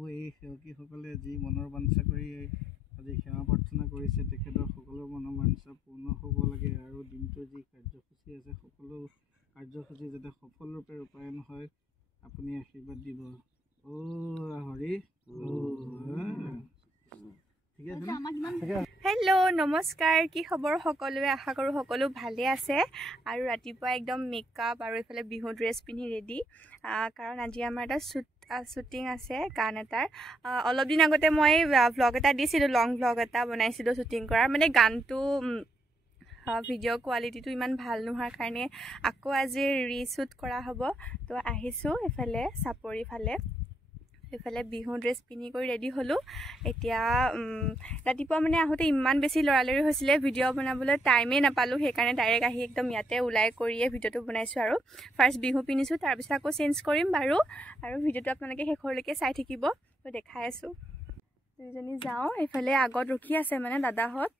প্ৰভু এই সেৱকীসকলে যি মনৰ বাঞ্ছা কৰি আজি সেৱা প্ৰাৰ্থনা কৰিছে তেখেতৰ সকলো মনৰ বাঞ্ছা পূৰ্ণ হ'ব লাগে আৰু দিনটোৰ যি কাৰ্যসূচী আছে সকলো কাৰ্যসূচী যাতে সফলৰূপে ৰূপায়ণ হয় আপুনি আশীৰ্বাদ দিব হৰি হেল্ল' নমস্কাৰ কি খবৰ সকলোৱে আশা কৰোঁ সকলো ভালে আছে আৰু ৰাতিপুৱা একদম মেকআপ আৰু এইফালে বিহু ড্ৰেছ পিন্ধি ৰেডি কাৰণ আজি আমাৰ এটা শ্বুটিং আছে গান এটাৰ অলপ দিন আগতে মই ভ্লগ এটা দিছিলোঁ লং ভ্লগ এটা বনাইছিলোঁ শ্বুটিং কৰাৰ মানে গানটো ভিডিঅ' কোৱালিটিটো ইমান ভাল নোহোৱাৰ কাৰণে আকৌ আজি ৰিশ্বুট কৰা হ'ব তো আহিছোঁ এইফালে চাপৰি ফালে এইফালে বিহু ড্ৰেছ পিন্ধি কৰি ৰেডি হ'লোঁ এতিয়া ৰাতিপুৱা মানে আহোঁতে ইমান বেছি লৰালৰি হৈছিলে ভিডিঅ' বনাবলৈ টাইমেই নাপালোঁ সেইকাৰণে ডাইৰেক্ট আহি একদম ইয়াতে ওলাই কৰিয়ে ভিডিঅ'টো বনাইছোঁ আৰু ফাৰ্ষ্ট বিহু পিন্ধিছোঁ তাৰপিছত আকৌ চেঞ্জ কৰিম বাৰু আৰু ভিডিঅ'টো আপোনালোকে শেষৰলৈকে চাই থাকিব তো দেখাই আছোঁ দুইজনী যাওঁ এইফালে আগত ৰখি আছে মানে দাদাহঁত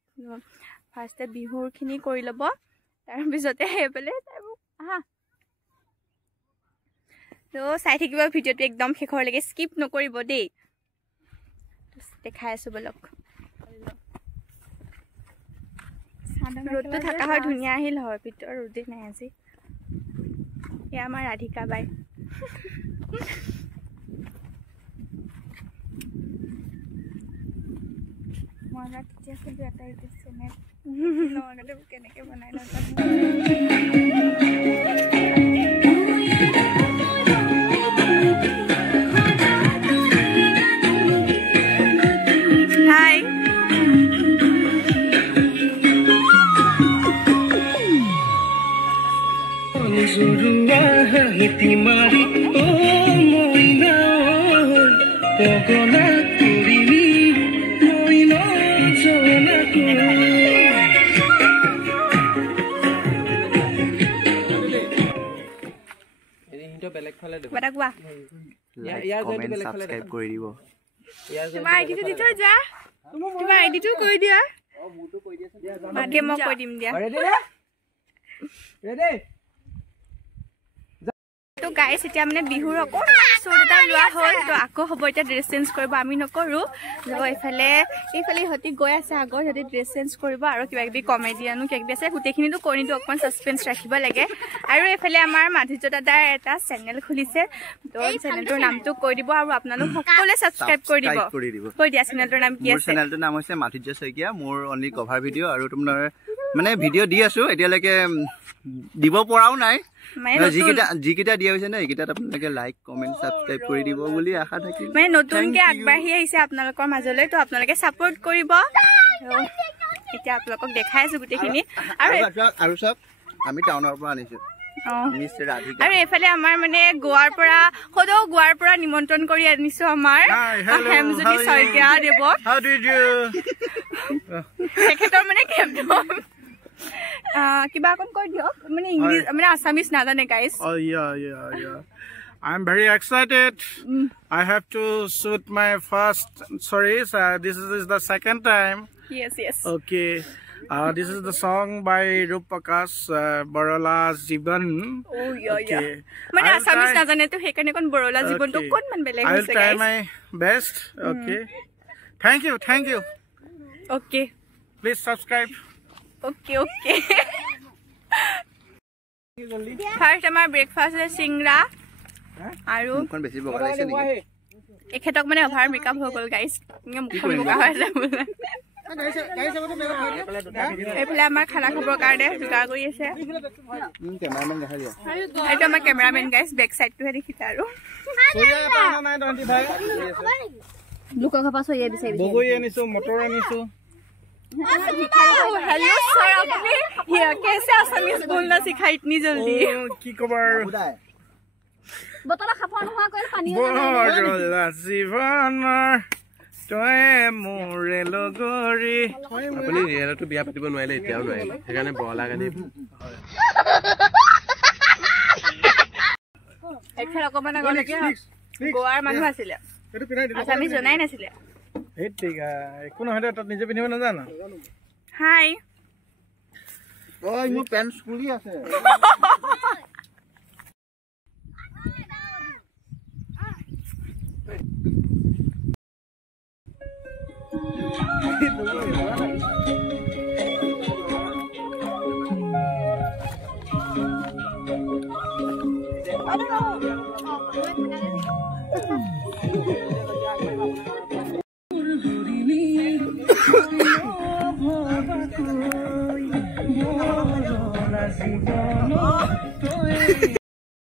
ফাৰ্ষ্টে বিহুৰখিনি কৰি ল'ব তাৰপিছতে সেইফালে আহা তো চাই থাকিব ভিডিঅ'টো একদম শেষৰলৈকে স্কিপ নকৰিব দেই দেখাই আছোঁ বলক ৰ'দটো থকা হয় ধুনীয়া আহিল হয় ভিতৰত ৰ'দেই নাই আজি এয়া আমাৰ ৰাধিকা বাই মই তেতিয়া কিন্তু এটা ইউটিউব চেনেল কেনেকৈ বনাই নাজানো Timari oh moina pogona turini moina jona tu এনি হিটো বেলেগ ফালে দেব বটা কোৱা ইয়াৰ কমেন্ট সাবস্ক্ৰাইব কৰি দিব তোমাৰ আইডিটো দি থৈ যা তোমাৰ আইডিটো কৈ দিয়া মোৰটো কৈ দিয়া মাকে মই কৈ দিম দিয়া ৰেডি তো গাইছ এতিয়া মানে বিহুৰ অকণমান শ্বুট এটা লোৱা হ'ল তো আকৌ হ'ব এতিয়া ড্ৰেছ চেঞ্জ কৰিব আমি নকৰোঁ তো এইফালে ইহঁতি গৈ আছে আগত সিহঁতি ড্ৰেছ চেঞ্জ কৰিব আৰু কিবা কিবি কমেডিয়ানো কিবা কিবি আছে গোটেইখিনিতো কৈ নিদিওঁ অকণমান ছাছপেঞ্চ ৰাখিব লাগে আৰু এইফালে আমাৰ মাধুৰ্য দাদাৰ এটা চেনেল খুলিছে তো চেনেলটোৰ নামটো কৈ দিব আৰু আপোনালোক সকলোৱে ছাবস্ক্ৰাইব কৰি দিব কৈ দিয়া চেনেলটোৰ নাম কি আছে চেনেলটোৰ নাম হৈছে মাধুৰ্য শইকীয়া মোৰ অনলি কভাৰ ভিডিঅ' আৰু তোমাৰ মানে ভিডিঅ' দি আছোঁ এতিয়ালৈকে দিব পৰাও নাই যিকেইটা দিয়া হৈছে ন এইকেইটাত আপোনালোকে লাইক কমেণ্ট ছাবস্ক্ৰাইব কৰি দিব বুলি আশা থাকিল মানে নতুনকৈ আগবাঢ়ি আহিছে আপোনালোকৰ মাজলৈ তো আপোনালোকে ছাপোৰ্ট কৰিব এতিয়া আপোনালোকক দেখাই আছোঁ গোটেইখিনি আৰু চব আমি টাউনৰ পৰা আনিছোঁ আৰু এইফালে আমাৰ মানে গোৱাৰ পৰা নিমন্ত্ৰণ কৰি আনিছোঁ আমাৰ হেমজ্যোতি শইকীয়া দেৱক তেখেতৰ মানে কিবা অকণ কৈ দিয়ক মানে ইংলিছ মানে আছামিজ নাজানে guys I'm very excited. I have to shoot my first. Sorry, this is the second time. Yes. Okay. This is the song by Rup Prakash Barola Jiban. Oh yeah. Mane Assamese najane to hekane kon Barola Jiban to kon man beleg hoise guys. I'll try my best. Okay. Thank you. Okay. Please subscribe. Okay. First আমাৰ breakfast আছে চিংৰা আৰু মুখখন বেছি বগা লাগিছে নেকি এখেতক মানে অভাৰ মেকআপ হৈ গ'ল গাইজ মুখখন বগা হৈ আছে এইফালে আমাৰ খানা খাবৰ কাৰণে যোগাৰ কৰি আছে এইটো আমাৰ কেমেৰামেন গাইজ বেক চাইডটোহে দেখিছে আৰু লোকৰ ঘৰ পৰা চৰিয়া বিচাৰি বগৰী আনিছো মটৰ আনিছো हेलो सर आपने कैसे आसामीज बोलना सिखा इतनी जल्दी की खबर बतला खफा हुआ कोई पानी बरला जीवনৰ তয়ে মোৰে লগৰী আপুনি ৰিয়েলটো বিয়া পাতিব নোৱাৰিলে এতিয়াও নোৱাৰিলে সেইকাৰণে বলা গানি এখেৰ অকমান আগলৈকে গোৱাৰ মানুহ আছিলে আসামি জনাই নাছিলে একো নহয় তাত নিজে পিন্ধিব নাজানো হাই মোৰ পেন্ট খুলি আছে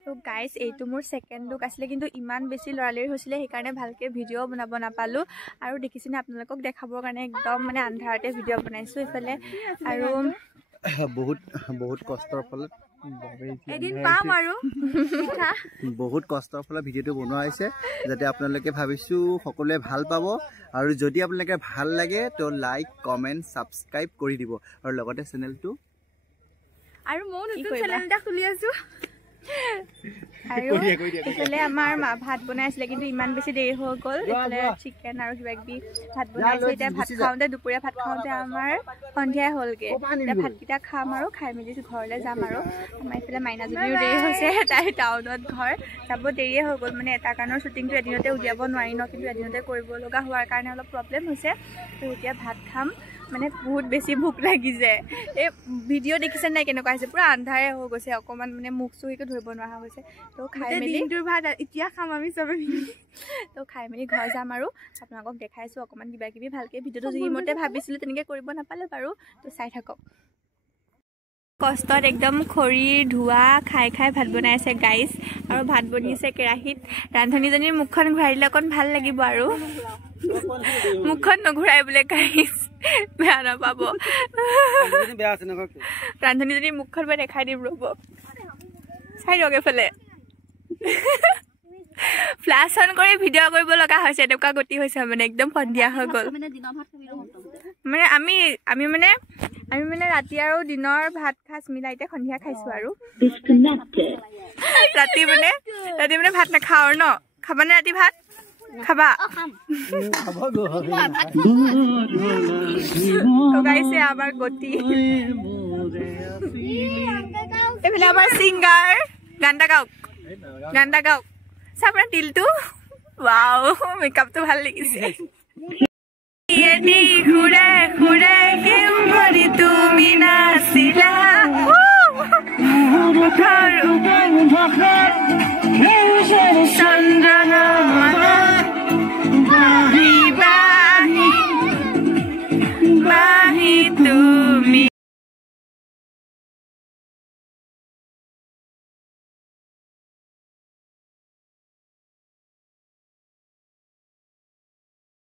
তো গাইজ এইটো মোৰ ছেকেণ্ড লুক আছিলে কিন্তু ইমান বেছি লৰালৰি হৈছিলে সেইকাৰণে ভালকৈ ভিডিঅ' বনাব নাপালোঁ আৰু দেখিছেনে আপোনালোকক দেখাবৰ কাৰণে একদম মানে আন্ধাৰতে ভিডিঅ' বনাইছোঁ এইফালে আৰু বহুত কষ্টৰ ফলত এদিন পাম আৰু বহুত কষ্টৰ ফলত ভিডিঅ'টো বনোৱা হৈছে যাতে আপোনালোকে ভাবিছোঁ সকলোৱে ভাল পাব আৰু যদি আপোনালোকে ভাল লাগে তো লাইক কমেণ্ট ছাবস্ক্ৰাইব কৰি দিব আৰু লগতে চেনেলটো আৰু মই নতুন চেনেল এটা খুলি আছোঁ আৰু এইফালে আমাৰ ভাত বনাই আছিলে কিন্তু ইমান বেছি দেৰি হৈ গ'ল এইফালে চিকেন আৰু কিবা কিবি ভাত বনাইছে এতিয়া ভাত খাওঁতে দুপৰীয়া ভাত খাওঁতে আমাৰ সন্ধিয়াই হ'লগৈ এতিয়া ভাতকেইটা খাম আৰু খাই মেলি ঘৰলৈ যাম আৰু আমাৰ এইফালে মাইনাজনীও দেৰি হৈছে তাই টাউনত ঘৰ যাব দেৰিয়ে হৈ গ'ল মানে এটা কাৰণৰ শ্বুটিংটো এদিনতে উলিয়াব নোৱাৰি ন কিন্তু এদিনতে কৰিব লগা হোৱাৰ কাৰণে অলপ প্ৰব্লেম হৈছে তো এতিয়া ভাত খাম মানে বহুত বেছি ভোক লাগিছে এই ভিডিঅ' দেখিছে নাই কেনেকুৱা হৈছে পুৰা আন্ধাৰে হৈ গৈছে অকণমান মানে মুখ চুহিকে ধৰিব নোৱাৰা হৈছে তো খাই মেলি ভাত এতিয়া খাম আমি চবে তো খাই মেলি ঘৰ যাম আৰু আপোনালোকক দেখাইছোঁ অকণমান কিবা কিবি ভালকৈ ভিডিঅ'টো যিমতে ভাবিছিলোঁ তেনেকৈ কৰিব নাপালে বাৰু তো চাই থাকক কষ্টত একদম খৰি ধোৱা খাই খাই ভাত বনাই আছে গাইজ আৰু ভাত বনিছে কেৰাহীত ৰান্ধনীজনীৰ মুখখন ঘূৰাই দিলে অকণ ভাল লাগিব আৰু মুখখন নঘূৰাই বোলে গাইজ বেয়া নাপাব ৰান্ধনীজনীৰ মুখখন মই দেখাই দিম ৰ'ব চাই দিয়ক এইফালে ফ্লাছ অন কৰি ভিডিঅ' কৰিব লগা হৈছে এনেকুৱা গতি হৈছে মানে একদম সন্ধিয়া হৈ গ'ল মানে আমি মানে ৰাতি আৰু দিনৰ ভাত সাজ মিলাই এতিয়া সন্ধিয়া খাইছোঁ আৰু ৰাতি মানে ভাত নাখাওঁ আৰু ন খাবানে ৰাতি ভাত খাবা গাইছে আমাৰ গতি এইফালে আমাৰ ছিংগাৰ গান এটা গাওক চাই আপোনাৰ তিলটো ৱাও মেকআপটো ভাল লাগিছে ঘূৰে ঘূৰে তুমি নাছিলা চন্দ্ৰনা